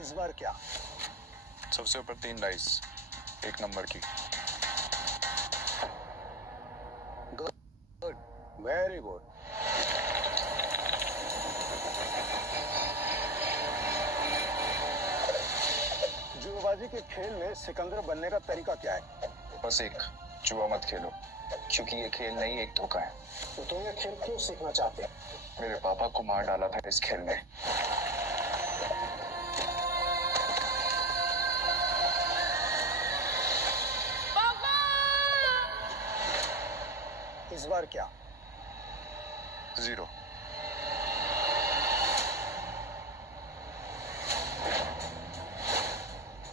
इस बार क्या? सबसे ऊपर 3 डाइस, 1 नंबर की। Good, very good. जुआबाजी के खेल में सिकंदर बनने का तरीका क्या है? बस एक, जुआ मत खेलो, क्योंकि ये खेल नहीं एक धोखा है। तो तुम ये खेल क्यों सीखना चाहते हो? मेरे पापा को मार डाला था इस खेल ने। पापा! इस बार क्या? 0।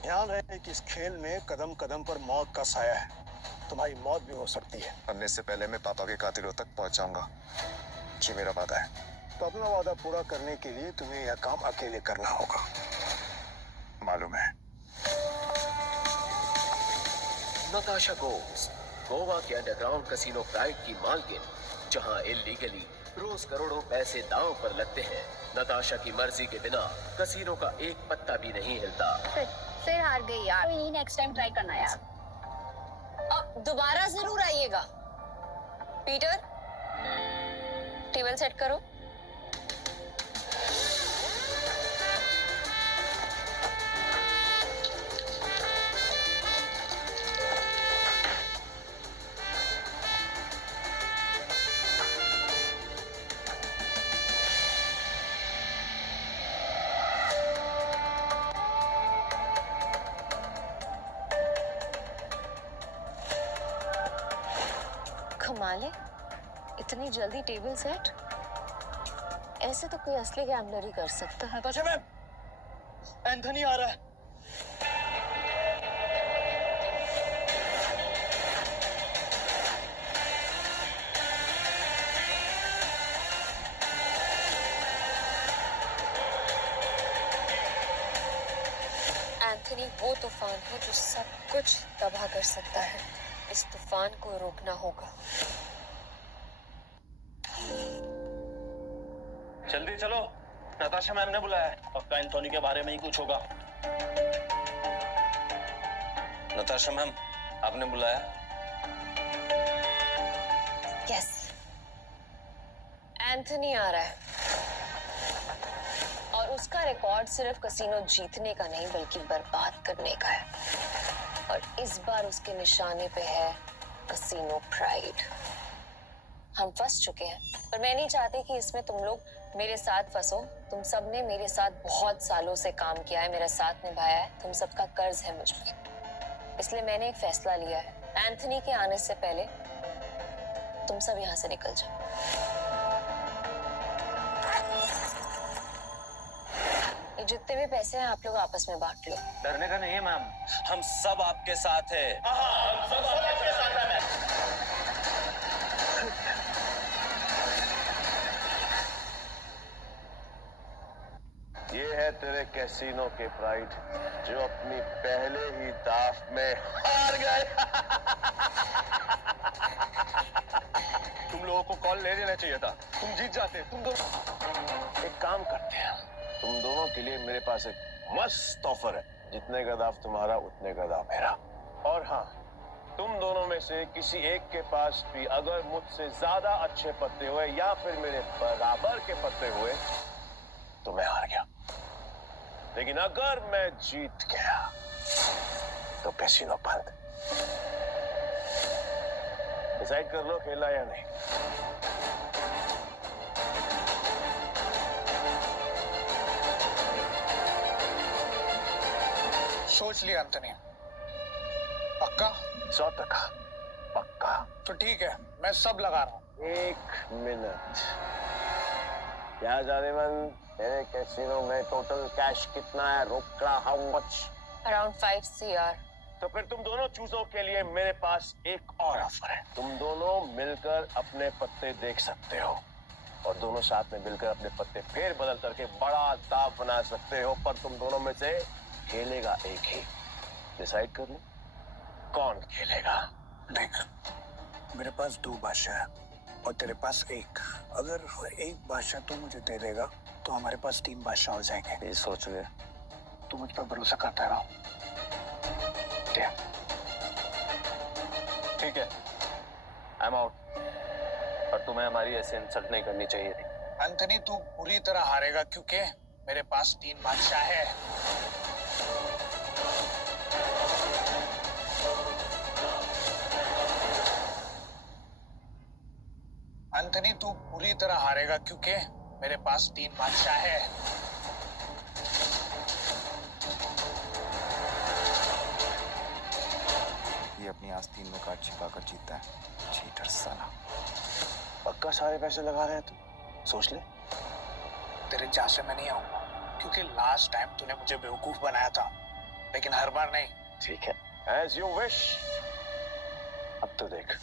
ध्यान रहे कि इस खेल में कदम कदम पर मौत का साया है। तुम्हारी मौत भी हो सकती है। मरने से पहले मैं पापा के कातिलों तक पहुंच जाऊंगा। ये मेरा वादा है। तो अपना वादा पूरा करने के लिए तुम्हें यह काम अकेले करना होगा। मालूम है। नताशा गोम्स, गोवा के अंडरग्राउंड कसिनो प्राइड की मालकिन, जहां इल्लीगली रोज करोड़ों पैसे दांव पर लगते हैं। नताशा की मर्जी के बिना कसिनो का एक पत्ता भी नहीं हिलता। फिर हार गई यार। कोई नहीं, नेक्स्ट टाइम ट्राई करना यार। अब दोबारा जरूर आइएगा। पीटर, टेबल सेट करो। कमाल है, इतनी जल्दी टेबल सेट। ऐसे तो कोई असली गैम्बलर ही कर सकता है। नताशा मैम, एंथनी आ रहा है। एंथनी वो तूफान है जो सब कुछ तबाह कर सकता है। इस तूफान को रोकना होगा। जल्दी चलो, नताशा मैम ने बुलाया है। पक्का एंथोनी के बारे में ही कुछ होगा। नताशा मैम, आपने बुलाया? यस, एंथनी आ रहा है और उसका रिकॉर्ड सिर्फ कसिनो जीतने का नहीं बल्कि बर्बाद करने का है। और इस बार उसके निशाने पे है कसिनो प्राइड। हम फंस चुके हैं, पर मैं नहीं चाहती कि इसमें तुम लोग मेरे साथ फंसो। तुम सब ने मेरे साथ बहुत सालों से काम किया है, मेरा साथ निभाया है। तुम सबका कर्ज है मुझ पे। इसलिए मैंने एक फैसला लिया है, एंथनी के आने से पहले तुम सब यहाँ से निकल जाओ। ये जितने भी पैसे हैं आप लोग आपस में बांट लो। डरने का नहीं है मैम, हम सब आपके साथ हैं। हम सब आपके साथ हैं मैम। ये है तेरे कैसीनो के प्राइड, जो अपनी पहले ही दाव में हार गए। तुम लोगों को कॉल ले लेना चाहिए था, तुम जीत जाते। तुम दोनों एक काम करते हैं, तुम दोनों के लिए मेरे पास एक मस्त ऑफर है। जितने का दाव तुम्हारा उतने का दाव मेरा। और हाँ, तुम दोनों में से किसी एक के पास भी अगर मुझसे ज्यादा अच्छे पत्ते हुए या फिर मेरे बराबर के पत्ते हुए तो मैं हार गया। लेकिन अगर मैं जीत गया तो कैसीनो बंद। डिसाइड कर लो खेला या नहीं। सोच लिया एंथनी? पक्का? 100% पक्का। तो ठीक है, मैं सब लगा रहा हूँ। 1 मिनट। क्या जाने मन, तेरे कैसीनो में टोटल कैश कितना है? रोकड़ा हाउ मच? Around 5 CR। तो फिर तुम दोनों चूजों के लिए मेरे पास एक और ऑफर है। तुम दोनों मिलकर अपने पत्ते देख सकते हो और दोनों साथ में मिलकर अपने पत्ते फेर बदल करके बड़ा दाव बना सकते हो। पर तुम दोनों में से खेलेगा एक ही। डिसाइड कर लो कौन खेलेगा। देख, मेरे पास 2 बादशाह है और तेरे पास 1। अगर एक बादशाह तू मुझे दे देगा तो हमारे पास 3 बादशाह हो जाएंगे। ये सोच गए, तू मुझ पर भरोसा करता रहो। ठीक है, आई एम आउट। और तुम्हें हमारी ऐसे इंसल्ट नहीं करनी चाहिए थी। एंथनी, तू पूरी तरह हारेगा क्योंकि मेरे पास 3 बादशाह है। एंथनी, तू पूरी तरह हारेगा क्योंकि मेरे पास 3 बादशाह है। ये अपनी आस्तीन में कार्ड छिपाकर जीतता है, चीटर साला। पक्का सारे पैसे लगा रहे हैं तुम? सोच ले। तेरे जहाँ से मैं नहीं आऊंगा क्योंकि लास्ट टाइम तूने मुझे बेवकूफ बनाया था, लेकिन हर बार नहीं। ठीक है, एज यू विश। अब तो देख।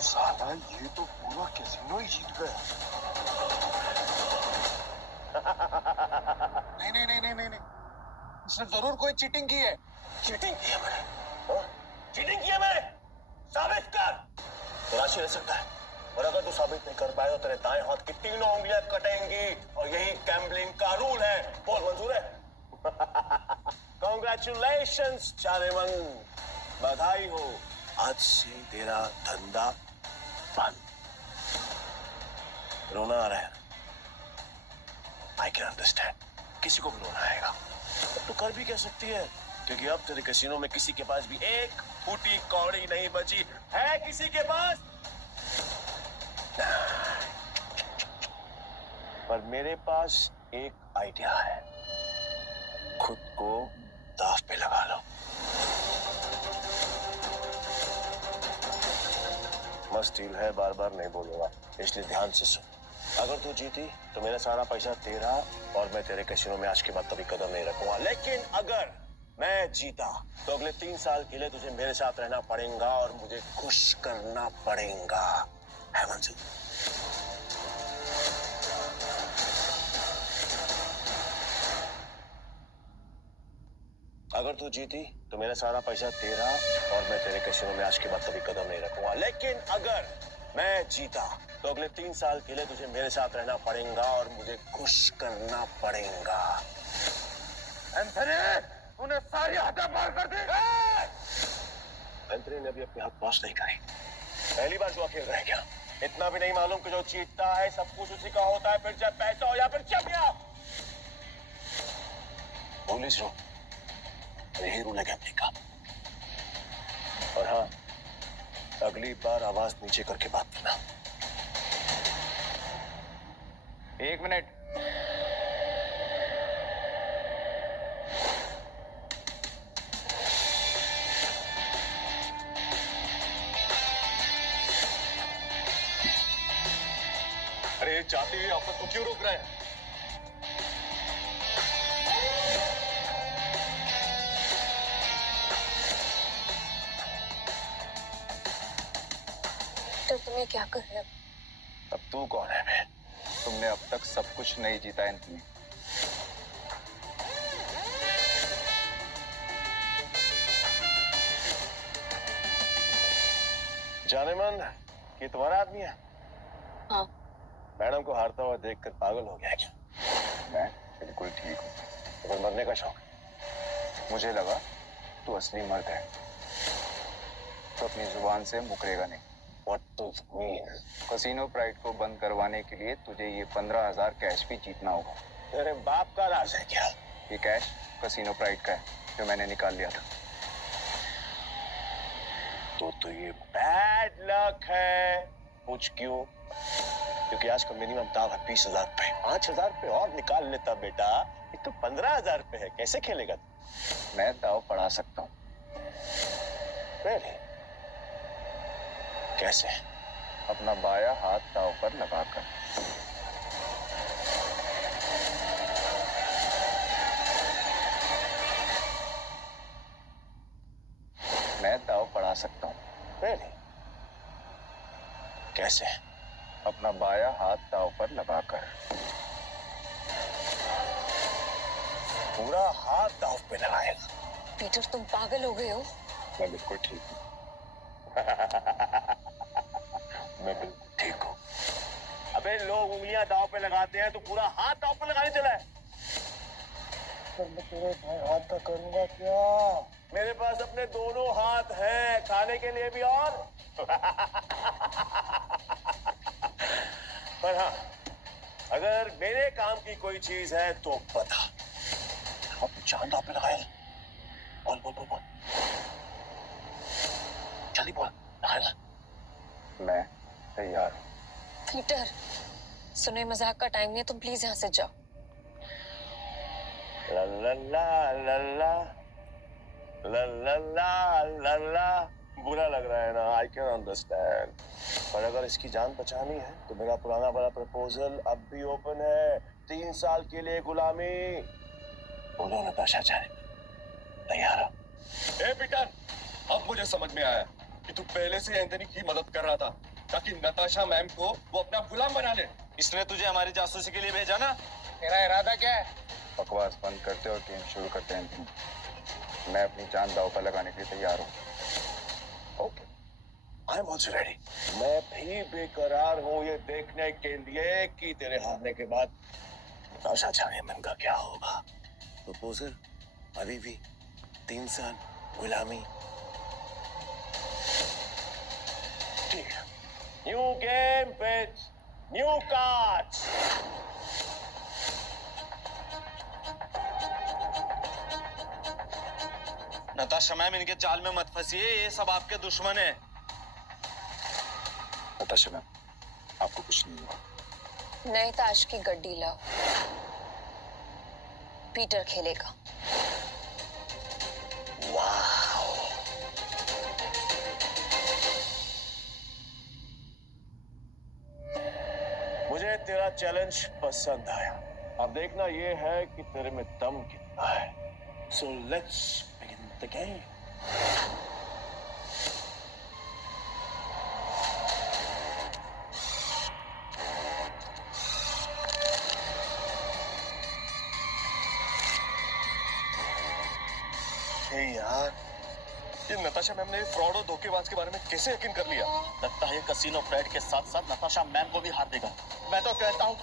साला, ये तो पूरा कैसीनो ही जीत गया। नहीं नहीं नहीं नहीं नहीं नहीं, इसने जरूर कोई चीटिंग की है। चीटिंग की है मैंने? हाँ? चीटिंग की है मैंने? साबित कर। तलाशी ले सकता है, और अगर तू साबित नहीं कर पाए तो तेरे दाएं हाथ की 3 उंगलियां कटेंगी, और यही गैम्बलिंग का रूल है। बोल, मंजूर है? Congratulations, चारेमन। बधाई हो, आज से तेरा धंधा बंद। रोना आ रहा है? I can understand, किसी को भी रोना आएगा। तू कर भी कह सकती है, क्योंकि अब तेरे कैसीनो में किसी के पास भी एक फूटी कौड़ी नहीं बची है। किसी के पास? पर मेरे पास एक आइडिया है। खुद को दांव पे लगा लो। मस्त डील है, बार बार नहीं बोलूंगा, इसलिए ध्यान से सुन। अगर तू जीती तो मेरा सारा पैसा तेरा, और मैं तेरे कैसीनो में आज के बाद कभी कदम नहीं रखूंगा। लेकिन अगर मैं जीता तो अगले 3 साल के लिए तुझे मेरे साथ रहना पड़ेगा और मुझे खुश करना पड़ेगा, है मंजिल? अगर तू जीती तो मेरा सारा पैसा तेरा, और मैं तेरे कैसीनो में आज के बाद कभी कदम नहीं रखूंगा। लेकिन अगर मैं जीता तो अगले 3 साल के लिए तुझे मेरे साथ रहना पड़ेगा और मुझे खुश करना पड़ेगा। एंथनी, तूने सारी हदें पार कर दी। एंथनी ने अभी अपने हाथ पास नहीं करे। पहली बार जुआ खेल रहा है क्या? इतना भी नहीं मालूम कि जो जीतता है सब कुछ उसी का होता है, फिर चाहे पैसा हो या फिर चमिया। पुलिस रो, यही रूल है गैम्बलिंग का। और हाँ, अगली बार आवाज नीचे करके बात करना। 1 मिनट। अरे जाते हुए आपस को क्यों रोक रहे हैं? तो तुम्हें क्या कर रहे हो? अब तू कौन है बे? तुमने अब तक सब कुछ नहीं जीता एंथनी। जानेमन, ये तुम्हारा आदमी है? हाँ। मैडम को हारता हुआ देखकर पागल हो गया क्या? मैं बिल्कुल ठीक हूँ। तुम्हें मरने का शौक है? मुझे लगा तू असली मर्द है, तो अपनी जुबान से मुकरेगा नहीं। What does it mean? Casino pride को बंद करवाने के लिए तुझे ये 15,000 कैश भी जीतना होगा। तेरे बाप का राज है क्या? ये कैश कसीनो प्राइड का है, जो मैंने निकाल लिया था। तो ये बैड लक है। पूछ क्यों? क्योंकि आज का मिनिमम दाव है 20,000 रुपए। 5,000 रुपए और निकाल लेता बेटा, ये तो 15,000 रुपए है। कैसे खेलेगा तू? मैं दाव बढ़ा सकता हूँ। Really? कैसे? अपना बायां हाथ दाव पर लगाकर। मैं दाव बढ़ा सकता हूँ। Really? कैसे? अपना बायां हाथ दाव पर लगाकर। पूरा हाथ दांव पे लगाएगा। पीटर, तुम पागल हो गए हो? मैं बिल्कुल ठीक हूँ। मैं बिल्कुल ठीक हूँ। अबे लोग उंगलियां दांव पे लगाते हैं तो पूरा हाथ दांव पे लगाने चला है। पर मैं तेरे हाथ का करूंगा क्या? मेरे पास अपने दोनों हाथ हैं, खाने के लिए भी और पर हाँ, अगर मेरे काम की कोई चीज है तो बता। अब चांद दांव पे लगाया। बोल बोल बोल बोल, जल्दी बोल। लगाएगा। मैं तैयार हूँ। पीटर, सुने, मजाक का टाइम नहीं है, तुम प्लीज यहाँ से जाओ। ला ला ला ला ला ला ला ला ला ला। बुरा लग रहा है ना, आई कैन अंडरस्टैंड। पर अगर इसकी जान बचानी है तो मेरा पुराना वाला प्रपोजल अब भी ओपन है। 3 साल के लिए गुलामी। बोलो नताशा जाने, तैयार हो? ए पीटर, अब मुझे समझ में आया कि तू पहले से एंथनी की मदद कर रहा था ताकि नताशा मैम को वो अपना गुलाम बना ले। इसने तुझे हमारी जासूसी के लिए भेजा ना? तेरा इरादा क्या है? बकवास बंद करते और गेम शुरू करते हैं। मैं अपनी जान दांव पर लगाने के लिए तैयार हूँ। Okay, I am also ready. मैं भी बेकरार हूँ ये देखने के लिए कि तेरे हारने के बाद नताशा जाने मन का क्या होगा। प्रपोजल अभी भी 3 साल गुलामी। ठीक है, new game with new cards. Natasha ma'am, इनके जाल में मत फंसिए, ये सब आपके दुश्मन है। नताशा मैम, आपको कुछ नहीं हुआ। नए ताश की गड्डी लाओ, पीटर खेलेगा। मुझे तेरा चैलेंज पसंद आया। अब देखना ये है कि तेरे में दम कितना है। So let's begin the game. हे यार, ये नताशा मैम ने फ्रॉड और धोखेबाज के बारे में कैसे यकीन कर लिया? लगता है कसीनो फ्रेड के साथ साथ नताशा मैम को भी हार देगा। मैं तो कहता हूँ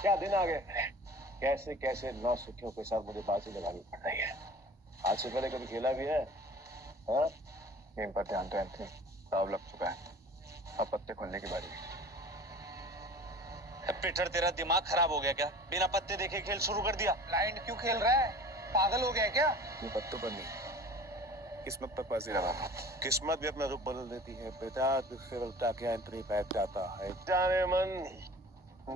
क्या दिन आ गए। कैसे कैसे नौसिखियों के साथ मुझे बाजी लगानी पड़ रही है। आज से पहले कभी खेला भी है? हाँ? गेम पर ध्यान दो एंथनी, दाव लग चुका है, अब पत्ते खोलने की बारी है। पीटर, तेरा दिमाग खराब हो गया क्या? बिना पत्ते देखे खेल शुरू कर दिया। ब्लाइंड क्यों खेल रहा है? पागल हो गया क्या? ये पत्तों पर नहीं, किस्मत पर बाजी लगा था। किस्मत भी अपना रुख बदल देती है बेटा, फिर उल्टा के एंट्री बैठ जाता है। जाने मन,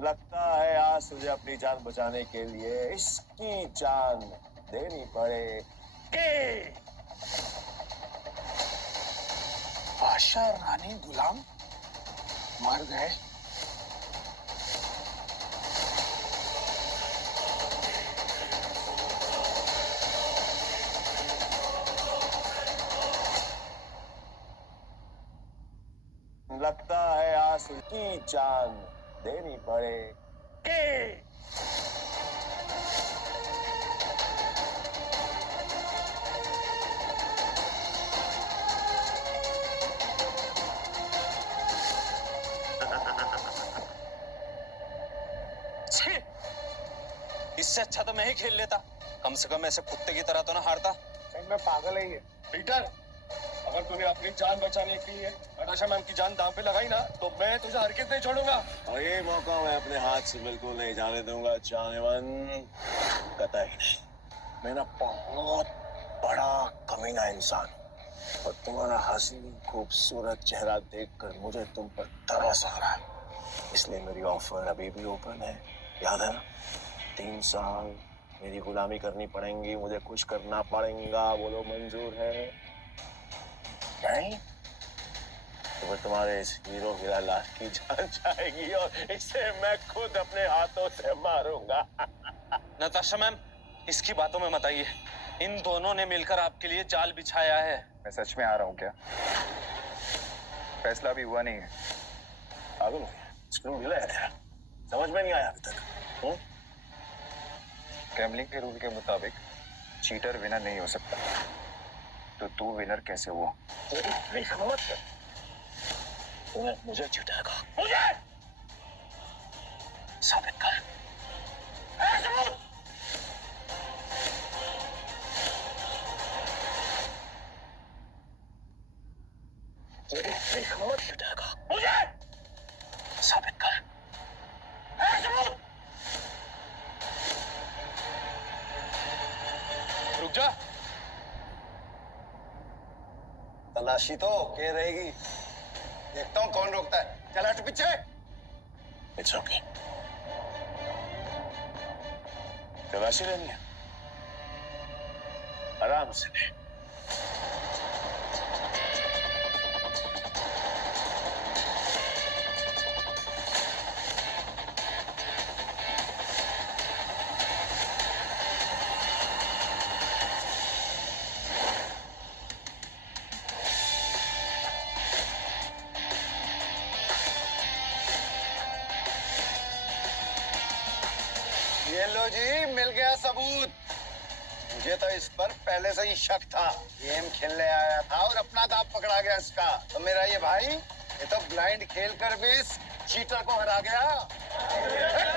लगता है आज तुझे अपनी जान बचाने के लिए इसकी जान देनी पड़ेगी। बादशाह रानी गुलाम मर गए। लगता है आज की जान देनी पड़ेगी। इससे अच्छा तो मैं ही खेल लेता, कम से कम ऐसे कुत्ते की तरह तो ना हारता। में पागल है ये। पीटर, अगर तूने अपनी जान बचाने के लिए नताशा मैम की जान दांव पे लगाई ना, तो मैं तुझे हरगिज़ नहीं छोड़ूंगा। और ये मौका मैं अपने हाथ से बिल्कुल नहीं जाने दूंगा जाने मन, कतई नहीं। मैं ना बहुत बड़ा कमीना इंसान हूँ और तुम्हारा हसीन खूबसूरत चेहरा देखकर मुझे तुम पर तरस आ रहा है। इसलिए मेरी ऑफर अभी भी ओपन है, याद है ना? 3 साल मेरी गुलामी करनी पड़ेगी, मुझे कुछ करना पड़ेगा। बोलो मंजूर है? नहीं तो फिर तुम्हारे इस हीरो हीरा लाल की जान जाएगी और इसे मैं खुद अपने हाथों से मारूंगा। नताशा मैम, इसकी बातों में मत आइए। इन दोनों ने मिलकर आपके लिए जाल बिछाया है। मैं सच में आ रहा हूँ क्या? फैसला भी हुआ नहीं है। पागल हो गया? स्क्रू ढीला है तेरा, समझ में नहीं आया अभी तक। गैम्बलिंग के रूल के मुताबिक चीटर विनर नहीं हो सकता, तो तू विनर कैसे हुआ? मत कर, तूने मुझे चीटर कहा, मुझे साबित कर। सबूत मत चीटर कहा, मुझे साबित कर। सबूत रुक जा। तलाशी तो के रहेगी, देखता हूँ कौन रोकता है। चल हट पीछे। इट्स ओके, तलाशी लेनी है, आराम से ले। ये लो जी, मिल गया सबूत। मुझे तो इस पर पहले से ही शक था। गेम खेलने आया था और अपना दांव पकड़ा गया इसका। तो मेरा ये भाई, ये तो ब्लाइंड खेल कर भी इस चीटर को हरा गया।